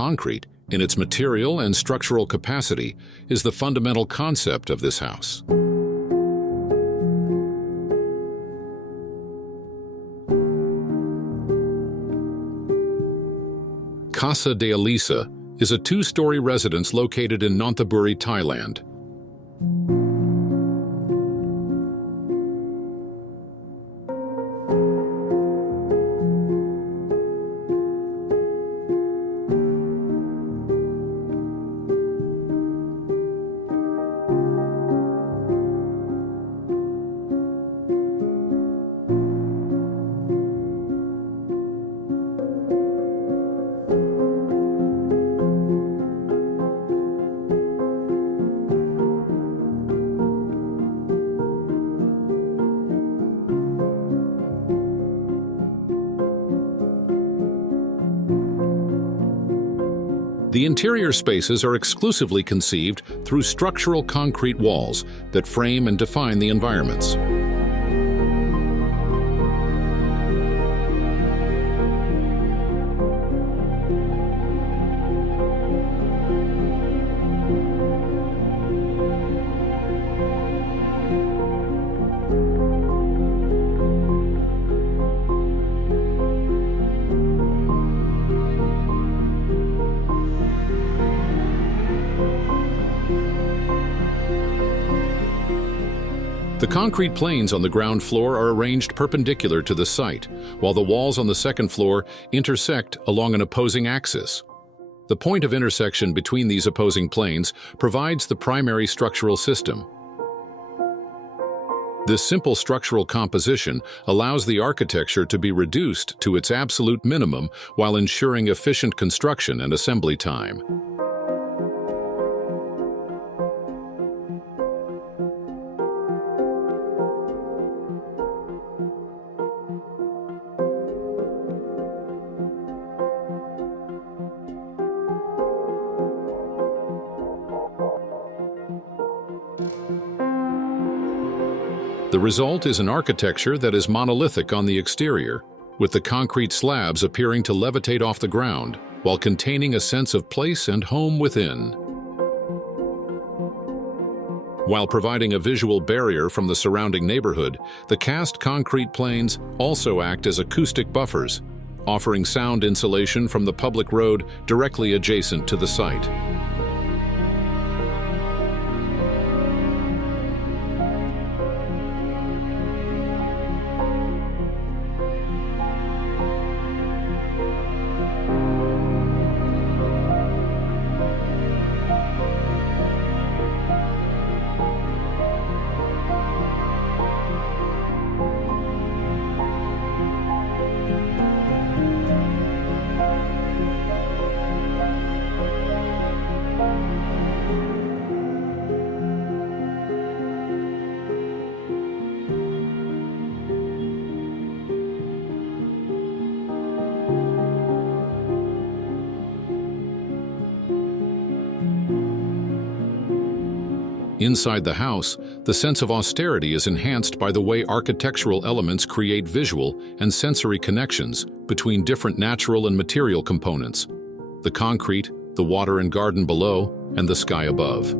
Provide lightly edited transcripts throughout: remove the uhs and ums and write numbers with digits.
Concrete, in its material and structural capacity, is the fundamental concept of this house. Casa de Alisa is a two-story residence located in Nonthaburi, Thailand. The interior spaces are exclusively conceived through structural concrete walls that frame and define the environments. The concrete planes on the ground floor are arranged perpendicular to the site, while the walls on the second floor intersect along an opposing axis. The point of intersection between these opposing planes provides the primary structural system. This simple structural composition allows the architecture to be reduced to its absolute minimum while ensuring efficient construction and assembly time. The result is an architecture that is monolithic on the exterior, with the concrete slabs appearing to levitate off the ground, while containing a sense of place and home within. While providing a visual barrier from the surrounding neighborhood, the cast concrete planes also act as acoustic buffers, offering sound insulation from the public road directly adjacent to the site. Inside the house, the sense of austerity is enhanced by the way architectural elements create visual and sensory connections between different natural and material components: the concrete, the water and garden below, and the sky above.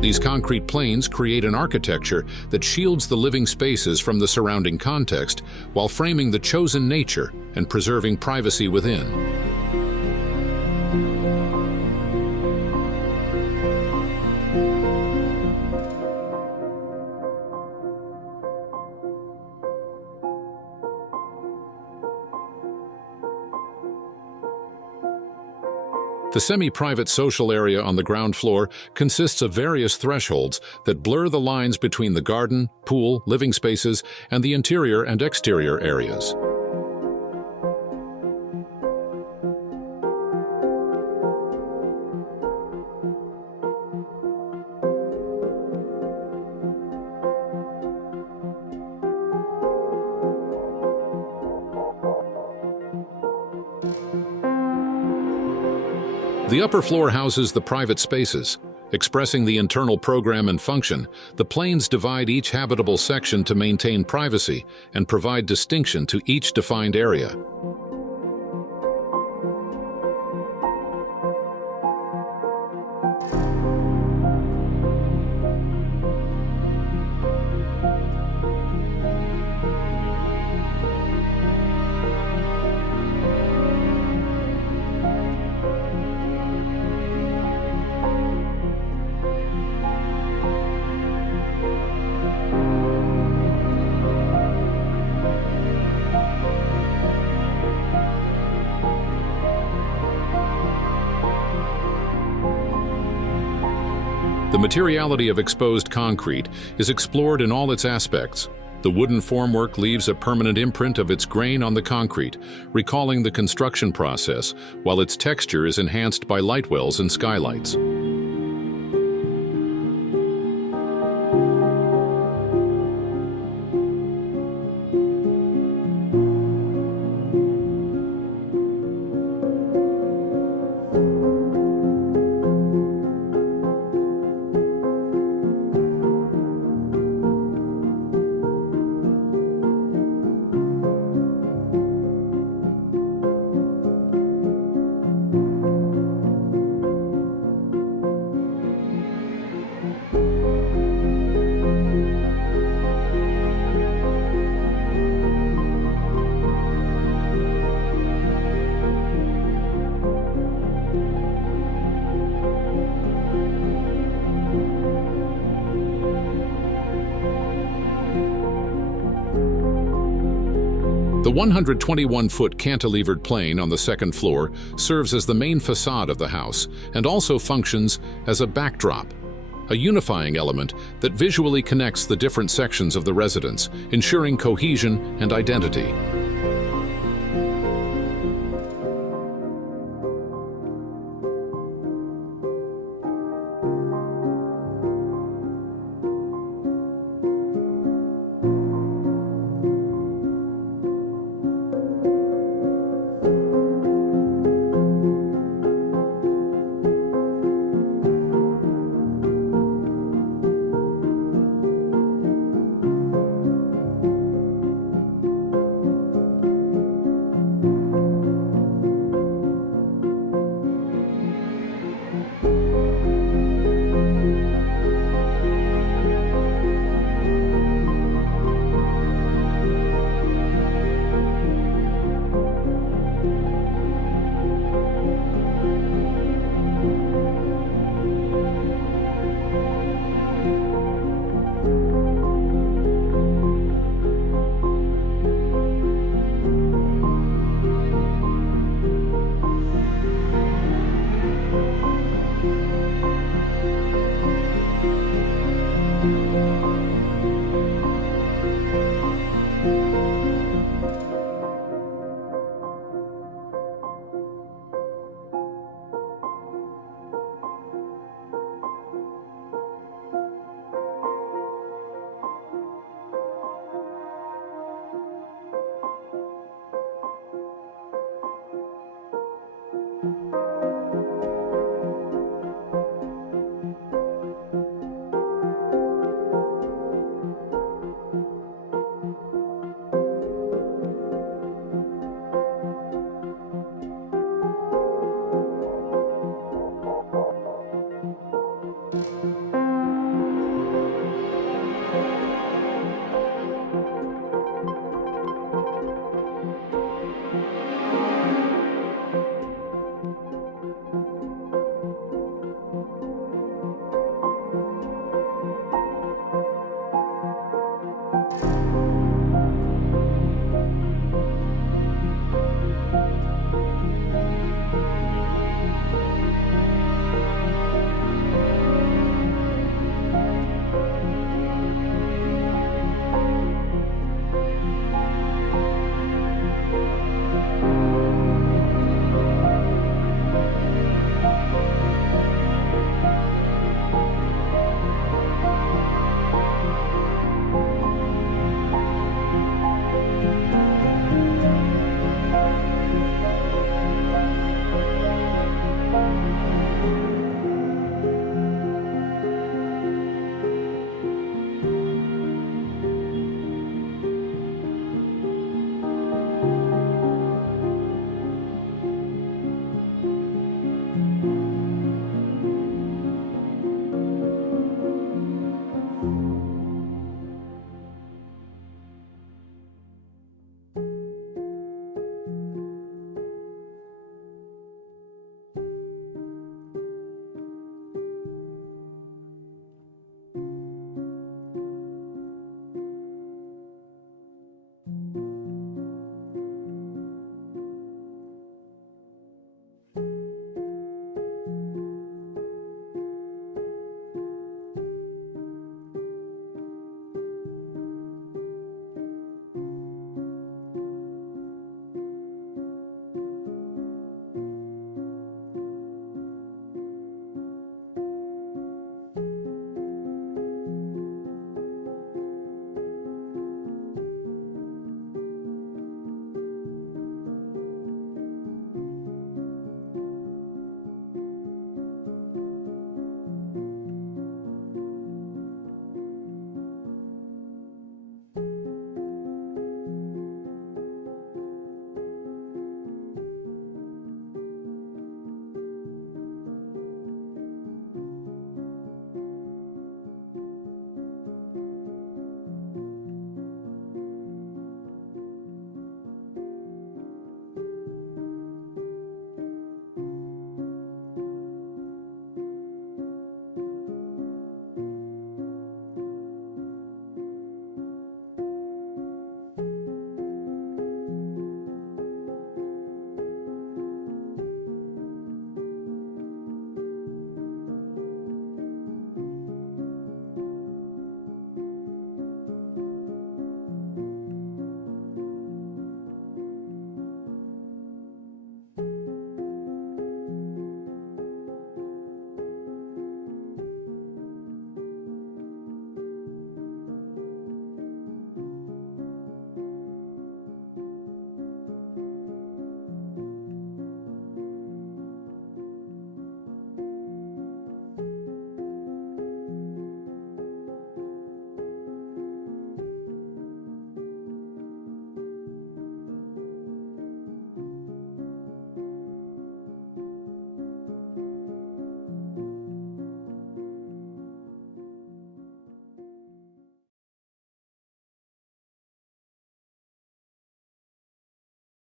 These concrete planes create an architecture that shields the living spaces from the surrounding context while framing the chosen nature and preserving privacy within. The semi-private social area on the ground floor consists of various thresholds that blur the lines between the garden, pool, living spaces, and the interior and exterior areas. The upper floor houses the private spaces. Expressing the internal program and function, the planes divide each habitable section to maintain privacy and provide distinction to each defined area. The materiality of exposed concrete is explored in all its aspects. The wooden formwork leaves a permanent imprint of its grain on the concrete, recalling the construction process, while its texture is enhanced by light wells and skylights. The 121-foot cantilevered plane on the second floor serves as the main facade of the house and also functions as a backdrop, a unifying element that visually connects the different sections of the residence, ensuring cohesion and identity.